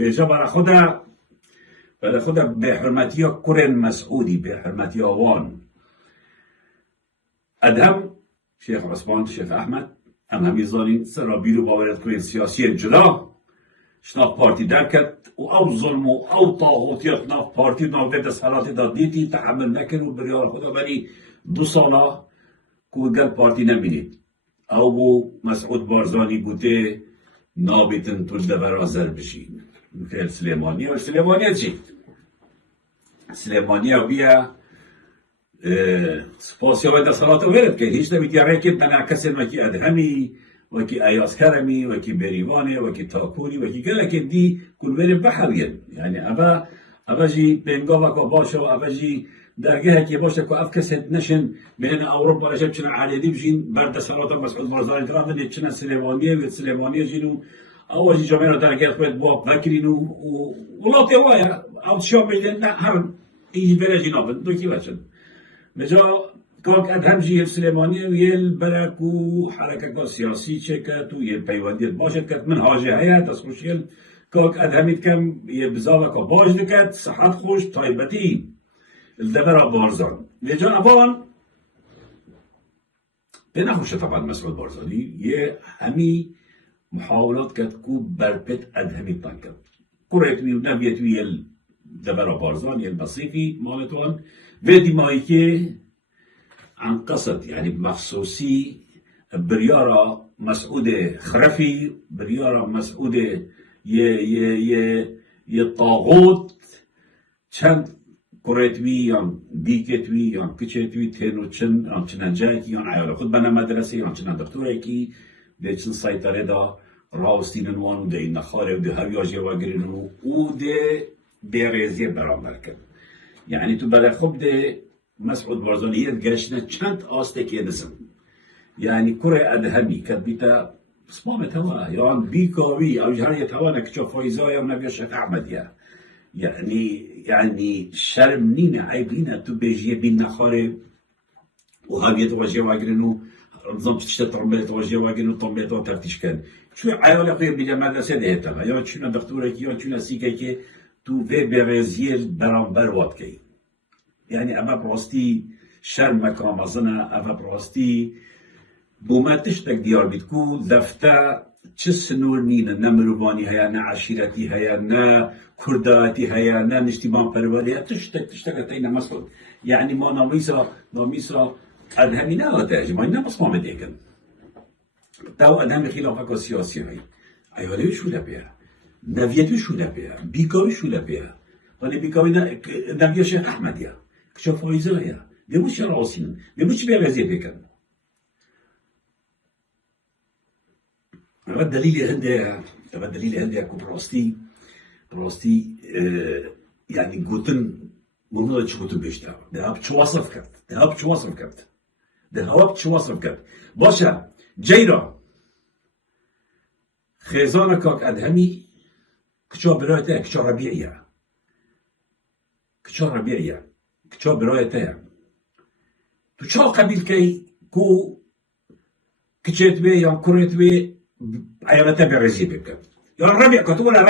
بیجا برای خدا به حرمتی ها کرن مسعودی به حرمتی آوان ادهم شیخ عثمان شیخ احمد هم همیزانین سرابی رو باورد کنین سیاسی جدا شناف پارتی درکت و او ظلم و او طاغوتیت ناف پارتی ناف ده صلاتی داد دیتی تحمل نکن و بریار خدا بری 2 ساله که گل پارتی نبینید او بو مسعود بارزانی بوده نابتن تو دور آزر بشین مثل سلیمانیه و سلیمانیه چی؟ سلیمانیه بیا سپاسی های دستالات ورد که هیچ نبید یعنی که تنعکسن وکی ادهمی وکی ایاس کرمی وکی بریوانه وکی تاکوری وکی گره که دی کل بریم بحوین یعنی اوه جی بینگاه وکا باشه و اوه جی درگه که باشه که اف کسی نشن بین اوروپا رشب چنان علیدی بشین بر دستالات مسعود بارزانی درامن چنان سلیمانیه و سلیمانیه جینو اوه جی جامعه درگه خود با بکرین و ولاتی وایا او شیام بیدن هم ایجی بره جنابن دو کی بچن مجا کاک ادهم جی سلیمانی و یل برک و حرکت سیاسی چکت و یل پیوندیت باشد کت من حاجه هیا دستخوش یل کاک ادهمیت کم یه بزاوه که باش دکت صحت خوش طایبتی الدبر بارزان مجا اوان به نخوشه طبعا مسعود بارزانی یه همی محاولات کت کو برپت ادهمیت تن کت کرهتوی و نبیتوی یل دبر بارزان یل بصیفی مالتوان ویدی مایی که عن قصد يعني بمخصوصي بريارة مسعودة خرفي بريارة مسعودة طاغوت چند كريتوي يان ديكتوي يان كچتوي تينو چن يان چننجاكي يان عيال خود بنا مدرسة يان چنن دكتوريكي ده چن سيطره دا راوستينن وانو ده این نخاره و ده هرياجي واگرينو و ده بيغيزي برامبر كن يعني تو بلا خب ده مسعود بارزانی یه گشنه چند آسته که نسم یعنی کره ادهمی که بیتا اسمام توا یعنی بیکاوی او جهر یتوانه که چه فایزای او نبی شیخ احمدیه یعنی شرم نینه عیب نینه تو بیجیه بین نخاره و هاویت واجه واگرنو نظام تشت ترمبیت واجه واگرنو ترمبیت ها تفتیش کن چون عیال خوی بیجه مدرسه دهتا یا چون دکتوره که یا چون سیکه که تو به برزیل برانبر واد که يعني أما براستی شرم مكان مزنه أما براستی بومتش تك ديار بتكون دفتا چه سنور نينا نمرواني هيا نا عشيرتي هيا نا كرداتي هيا نا نجتماع پروالي تشتك تينا مسعود يعني ما ناميسا أدهمي نا أتاج ما ينا مصمام ديكن تاو أدهم خلافك السياسي هاي أيوالي شو لبيا نفيتو شو لبيا بيكاوي شو لبيا ولی بيكاوي نبي شيخ أحمد يا كشو فايزة يا دموش راسين دموش بيغازي بكن هذا الدليل هندي أكو براستي يعني قوتن ممنوع تشوتو بيشتا ده هاب شواصف كت باشا جيرا خيزانة كاك أدهمي كشو برايته كشو ربيعية كشو برايته تو چا قبیل که کو کچت بی یا کرت بی عیالته برزی بکن یا ربیع کتو ولا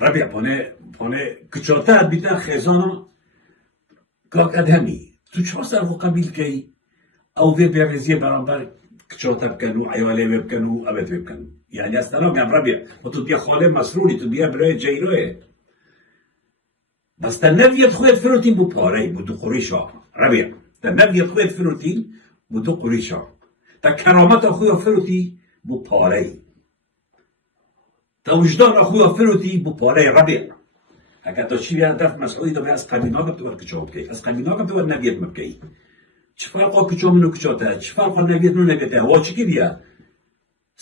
ربیع پانه کچاته بیتر خیزانا کاک ادهمی تو چا سر خو قبیل که او وی برزی برانبر کچاته بکن و عیاله بکن و ابد بکن یعنی اصلا گم ربیع و تو بیا خاله مسروری تو بیا برای جیروه بس تنفيت خويت فروتين بو باري بو قريشا ربيع تنفيت خويت فروتين بو قريشا تا كرامت اخويا فروتي بو باري تا وجدان اخويا فروتي بو باري ربيع هكا تا شي بيان دف مسعودي دو از قبينا قبت ور كچو بكي از قبينا قبت ور نبيت مبكي چه فرقا كچو منو كچوتا چه فرقا نبيت منو نبيتا وا چي كي بيا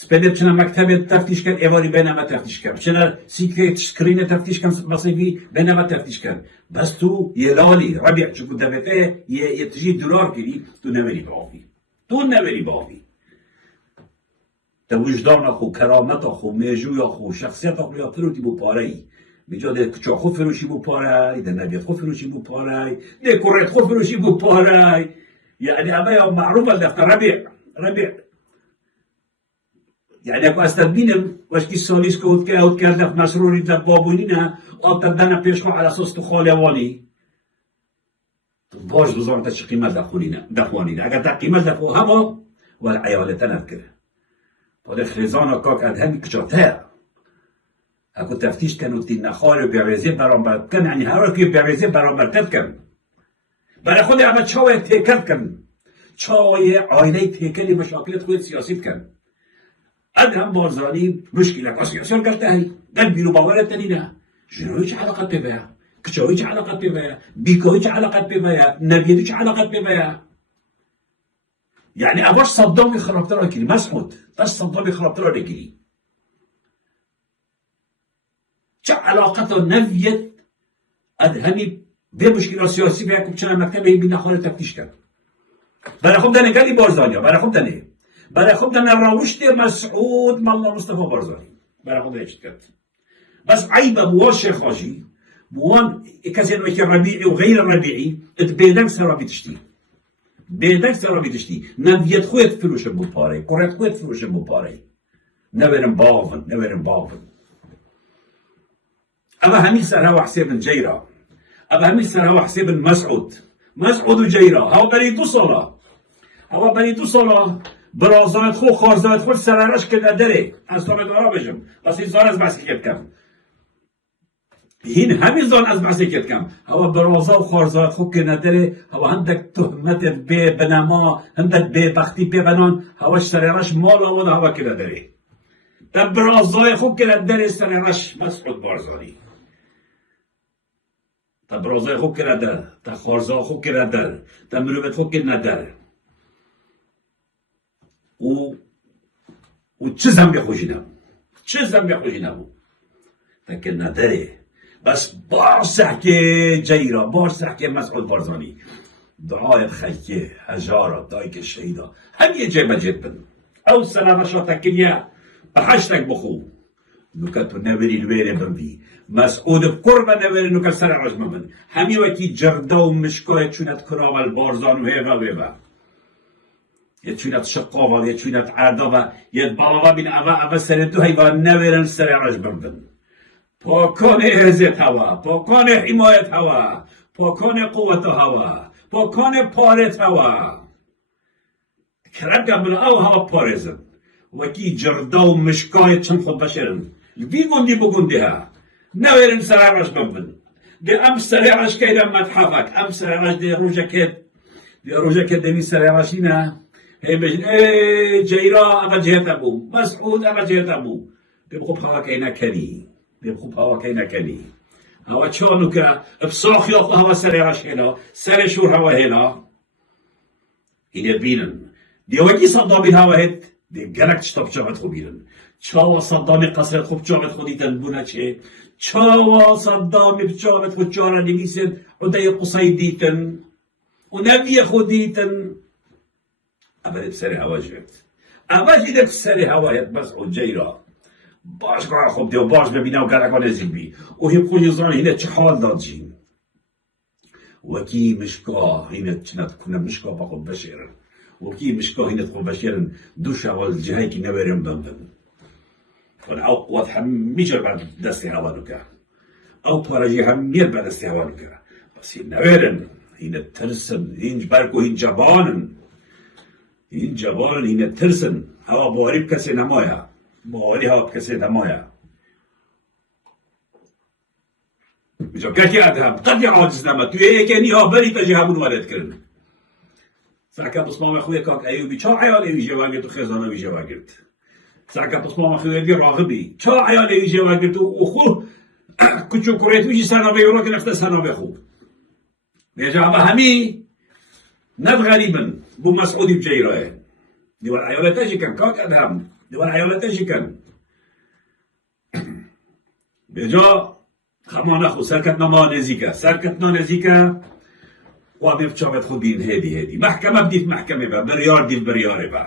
سپدت چنان مکتب تفتیش کرد ایواری بینما تفتیش کرد چنان سیکریت سکرین تفتیش کرد مصیفی بینما تفتیش کرد بس تو یه لالی ربیع چکو دفته یه تجی دلار کردی تو نوری باقی تا وجدان خو کرامت خو میجوی خو شخصیت خو یا فروتی بو پاره ای بجاده کچا خو فروشی بو پاره ای ده نبیت خو فروشی بو پاره ای ده کرت خو فروشی بو پاره ای یعنی اما یا معروف الدفته ربیع يعني اكو استبينم واشكي السوليس كود كاود كردف مسروري دبابونينا او تبدنا بيشخو على اساس تخالي واني باش بزرم تشي قيمة دخوانينا اگر تا قيمة دخو هوا والعيالة نذكر بعد خريزانا كاك ادهم كجاتها اكو تفتيش كانوا تين خالي وبيعرزي برامبر كان يعني هاروكي بيعرزي برامبر تذكر برای خود اما چاوی تیکل کن چاوی عائله تیکلی مشاکل خود سیاسی کن ادهم بارزانی مشکل که سیاسی کرده هی در بیرو باورت نه جنوی چه علاقت ببایا کچاوی چه علاقت ببایا بیکوی چه علاقت ببایا نبیدی چه علاقت ببایا يعني أباش صدامي خرابتر كيري مسعود بس صدامي خرابتر كيري چه علاقة نفيت أدهمي به مشكلة سياسي فيها كبشنا مكتبه بينا خالي تفتيش كان برای خب دنه گلی بارزانیا برای خب دنه برای خب دنه راوشت مسعود مالله مصطفى بارزاني برای خب دنه چید کرد بس عيب بوان شيخ خاجي بوان كزين وكي ربيعي وغير ربيعي اتبيدك سرابي تشتي بيدك سرابي تشتي نبيت خويت فلوش بو باري كوريت خويت فلوش بو باري نبرم باغن أما همي سرها حساب جيرة أما همي سرها حساب مسعود وجيرة هاو بري دو صلاة برازات خو خارزات خو سرارش كده داري أصلا دارا بجم بس این زان از بحثی کرد کم هین همین زان از بحثی کرد کم هوا برازا و خارزات خو که نداره هوا هندک تهمت به بنما هندک به بختی به بنان هوا سرارش مال آمد هوا که نداره در برازای خو که نداره سرارش مسعود بارزانی تا برازای خو که نداره تا خارزا خو که نداره تا مروبت خو که نداره و چه زنبی خوشی نبود تاکه نداره بس بارسح که جیرا بارسح که مسعود بارزانی دعای خیکه هجارا دایک شهیدا همیه جه مجد بن او سلام شا تکنیه بحشتک بخو نوکت نوری الویره بنبی مسعود بقربه نوری نوکت سر رجم بن همی وکی جرده و مشکای چونت کراول بارزان و هیغا یه چونت شقاوه یه چونت عرداوه یه بالاوه بین اوه سر دو حیوان نویرن سر رجم بن پاکان عزت هوا پاکان حمایت هوا پاکان قوت هوا پاکان پارت هوا کرد قبل او هوا پارزن وکی جرده و مشکای چند خود بشرن بی گندی بگنده ها نویرن سر رجم بن ده ام سر رج که متحفک ام سر رج ده روژه که دمی سر رجینه هی بجن ای جیرا اما جهت ابو مسعود اما جهت ابو بخوب هوا که نکنی هوا چانو که بساخ یا هوا سر رش هلا سر شور هوا هلا اینه بینن دیوگی صدامین هوا هد دی گلک چطاب چاقت خوب بیرن چاوا صدامی قصرت خوب چاقت خودیتن بونه چه چاوا صدامی بچاقت خود چارا نمیسن و دی قصای دیتن و نبی خودیتن اما بسر هوا جرد اما جیده بسر هوا هد بس او جیرا باش کار خوب دیو باش ببینم و گلک نزدیک بی و هی خوش زان هینه چه حال داد جیم وکی مشکا هینه چند کنه مشکا با خود بشیرن وکی مشکا هینه خود بشیرن دو شوال جهی که نبریم دندن و او قوت همیشه بعد دست هوا نکه او پارجی همیر بعد دست هوا نکه بس هین نبرن هینه ترسن هین برکو هین جبانن هینه ترسن هوا بواری کسی نمایا بواری هوا کسی نمایا بجا که ادهم قد عاجز نما توی یکی ها بری تا همون وارد کردن سعکا بسمام خوی کاک ایوبی چا عیال ویژه واگرد و خزانه ویژه واگرد سعکا بسمام خوی دی راغبی چا عیال ویژه واگرد و خو کچو کوریت ویژه سنابه یورا که نفته سنابه خوب بجا همی ند غریبن بو مسعودی بجیراه دیوال عیالتشی کن کاک ادهم دیوال عیالتشی کن بجا خمانه خو سرکت نزیکه و بیف چاوت خود دین هدی محکمه بدیت محکمه با بریار دید بریاره با